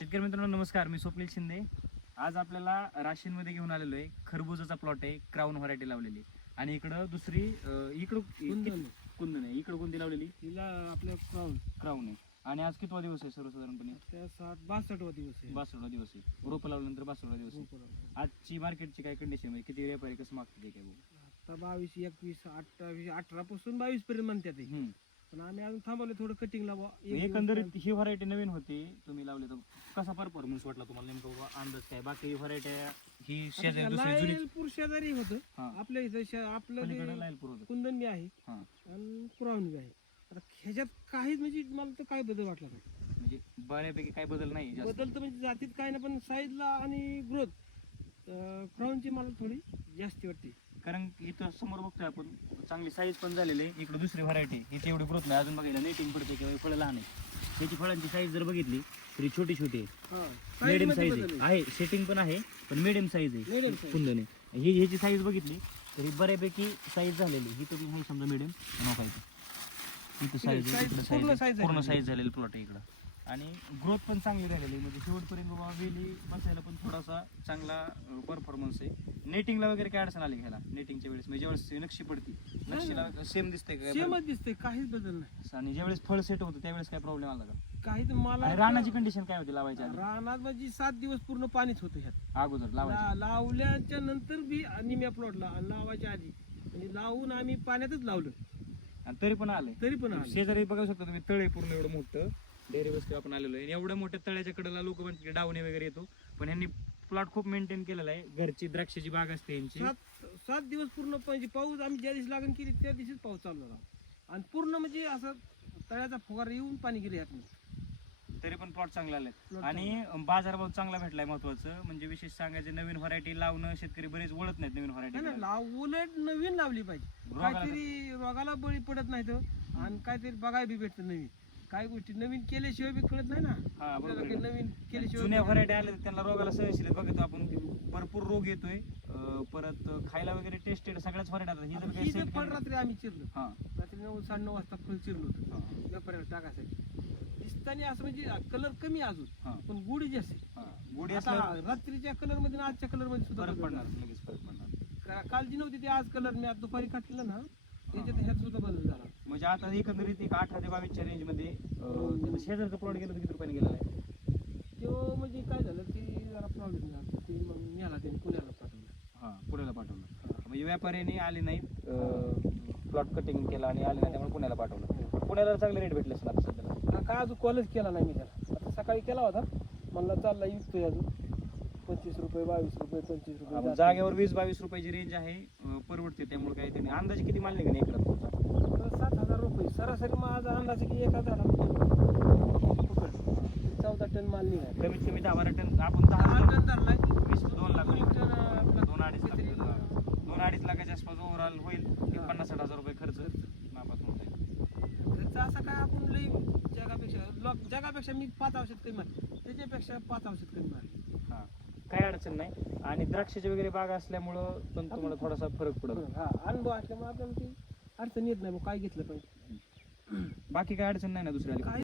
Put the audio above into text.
शेतकरी मित्रांनो नमस्कार. मी स्वप्नील शिंदे. आज आपल्याला राशीनमध्ये घेऊन आलेलो आहे. खरबुजाचा प्लॉट आहे. क्राऊन व्हरायटी लावलेली. आणि इकडं दुसरी अं, इकडं कुंदन. कुंदन आहे. इकडं कोणती लावलेली? तिला आपल्या क्राऊन क्राऊन आहे. आणि आज कितवा दिवस आहे सर्वसाधारणपणे? त्या साठ बासष्टवा दिवस आहे. बासष्टवा दिवस आहे. रोपं लावल्यानंतर बासष्टवा दिवस आहे. आजची मार्केटची काय कंडिशन म्हणजे किती व्यापारी कसं मागतात ते काय बघू? आता बावीस एकवीस अठ्ठावीस अठरा पासून बावीस पर्यंत म्हणतात. हम्म. पण आम्ही अजून थांबवले थोडं कटिंग लावा. एकंदरीत ही व्हरायटी नवीन होती. तुम्ही लावली तर कसा परफॉर्मन्स वाटला तुम्हाला नेमकं बाबा? अंदाज काय? बाकी व्हरायटी ही शेजारी दुसरी जुनी लायलपूर शेजारी होतं. हा. आपल्या इथं शे- आपलं पलीकडे जे लायलपूर होतं. कुंदन बी आहे हा. आणि बी आहे. आता ह्याच्यात काहीच म्हणजे मला तर काय बदल वाटला नाही. म्हणजे बऱ्यापैकी काय बदल नाही जास्त. बदल तर म्हणजे जातीत काय नाही पण साईजला आणि ग्रोथ क्राऊनची मला थोडी जास्ती वाटते. कारण इथं समोर बघतोय आपण चांगली साईज पण झालेली आहे. इकडे दुसरी व्हरायटी हिची एवढी ग्रोथ नाही. अजून बघायला नेटिंग पडते किंवा फळं लहान आहे त्याची फळांची साईज जर बघितली तरी छोटी छोटी आहे. मिडियम साईज आहे. आहे सेटिंग पण आहे पण मिडियम साईज आहे. कुंदने ही ह्याची साईज बघितली तरी बऱ्यापैकी साईज झालेली ही तुम्ही समजा मिडियम नका इथं साईज पूर्ण. साईज झालेली प्लॉट आहे इकडं. आणि ग्रोथ पण चांगली झालेली आहे. म्हणजे शेवटपर्यंत बाबा वेली बसायला पण थोडासा चांगला परफॉर्मन्स आहे. नेटिंगला वगैरे काय अडचण आली घ्यायला नेटिंगच्या वेळेस. म्हणजे ज्यावेळेस नक्षी पडती नक्षीला सेम दिसते का? सेमच दिसते काहीच बदल नाही. आणि ज्यावेळेस फळ सेट होतं त्यावेळेस काय प्रॉब्लेम आला का? काही तर मला आणि रानाची कंडिशन काय होती लावायच्या आधी? रानात म्हणजे सात दिवस पूर्ण पाणीच होतं ह्यात. अगोदर ला- लावल्याच्या नंतर बी निम्या प्लॉटला आणि लावायच्या आधी. म्हणजे लावून आम्ही पाण्यातच लावलं. आणि तरी पण आले तरी पण आलं शेजारी बघू शकता तुम्ही तळे पूर्ण एवढं मोठं. डेअरी वस्ती आपण आलेलो आहे. एवढ्या मोठ्या तळ्याच्या कडेला लोक म्हणतात डावणे वगैरे येतो. पण यांनी प्लॉट खूप मेंटेन केलेला आहे. घरची द्राक्षाची बाग असते यांची सात सात दिवस पूर्ण म्हणजे पाऊस आम्ही ज्या दिवशी लागण केली त्या दिवशीच पाऊस चालू झाला. आणि पूर्ण म्हणजे असं तळ्याचा फुगार येऊन पाणी गेले यातनं. तरी पण प्लॉट चांगला आलाय आणि बाजारभाव चांगला भेटलाय महत्वाचं. म्हणजे विशेष सांगायचं नवीन व्हरायटी लावणं शेतकरी बरेच वळत नाहीत नवीन नाही व्हरायटी ना लाव उलट नवीन लावली पाहिजे. रोगाला- काहीतरी रोगाला बळी पडत नाही तर आणि काहीतरी बघायला बी भेटतं नवीन. काही गोष्टी? नवीन केल्याशिवाय बी कळत नाही ना. हा बरोबर आपल्याला आहे. काही नवीन केल्याशिवाय जुन्या व्हरायटी आल्या तर त्यांना रोगाला सहनशील. बघतो आपण भरपूर रोग येतोय. अं, परत खायला वगैरे टेस्टेड सगळ्याच व्हरायटी आता. ही जर काही ही फळ रात्री आम्ही चिरलो. हा. रात्री नऊ साडे नऊ वाजता फळ चिरलो होतं. हा, व्यापाऱ्याला टाकायसाठी दिसताना असं म्हणजे कलर कमी अजून. हा, पण गुढी जास्त आहे. हा. गोडी आता असल्यावर रात्रीच्या कलरमध्ये आणि आजच्या कलरमध्ये सुद्धा फरक बदल पडणार झाला. लगेच फरक पडणार. का- काल जी नव्हती ती आज कलर मी आज दुपारी काढलेलं ना त्याच्यात ह्यात सुद्धा बदल झाला. म्हणजे आता एकंदरीत एक अठरा ते बावीसच्या रेंजमध्ये त्याचं शेजारचं प्लॉट गेलं तर किती रुपयाने गेलेला आहे? तो म्हणजे काय झालं की जरा प्रॉब्लेम झाला. ती मग न्याला त्याने पुण्याला पाठवलं. हा पुण्याला पाठवलं. म्हणजे व्यापाऱ्याने आले नाहीत. प्लॉट कटिंग केला आणि आले नाही त्यामुळे पुण्याला पाठवलं. पुण्याला चांगले रेट भेटले असेल आता सध्याला. हा, काय अजून कॉलेज केला नाही मी त्याला. आता सकाळी केला होता. म्हणला चालला विकतोय अजून. पंचवीस रुपये बावीस रुपये पंचवीस रुपये आपण जास्त. जागेवर वीस बावीस रुपयाची रेंज आहे अं, परवडते. त्यामुळे काही त्यांनी अंदाजे किती माल निघाले तुमचा तर सरासरी माझा अंदाज आहे की एका झाडा पकड चौदा टन माल निघाला. कमीत कमी दहा बारा टन. आपण दहा टन धरलाय. वीस दोन लाख टन आपला दोन अडीच लाख. दोन अडीच लाखाच्या आसपास ओव्हरऑल होईल. एक. पन्नास साठ हजार रुपये खर्च. नापास होऊन जाईल. त्याचा असं काय आपण लई जगापेक्षा लोक जगापेक्षा मी पाच औषध कमी मारले त्याच्यापेक्षा पाच औषध कमी मारले हा. काही अडचण नाही. आणि द्राक्षाची वगैरे बाग असल्यामुळं पण तुम्हाला थोडासा फरक पडतो. हा अनुभव असल्यामुळे आपल्याला ती अडचण येत नाही मग काय घेतलं पाहिजे? बाकी काय अडचण नाही ना दुसऱ्या काय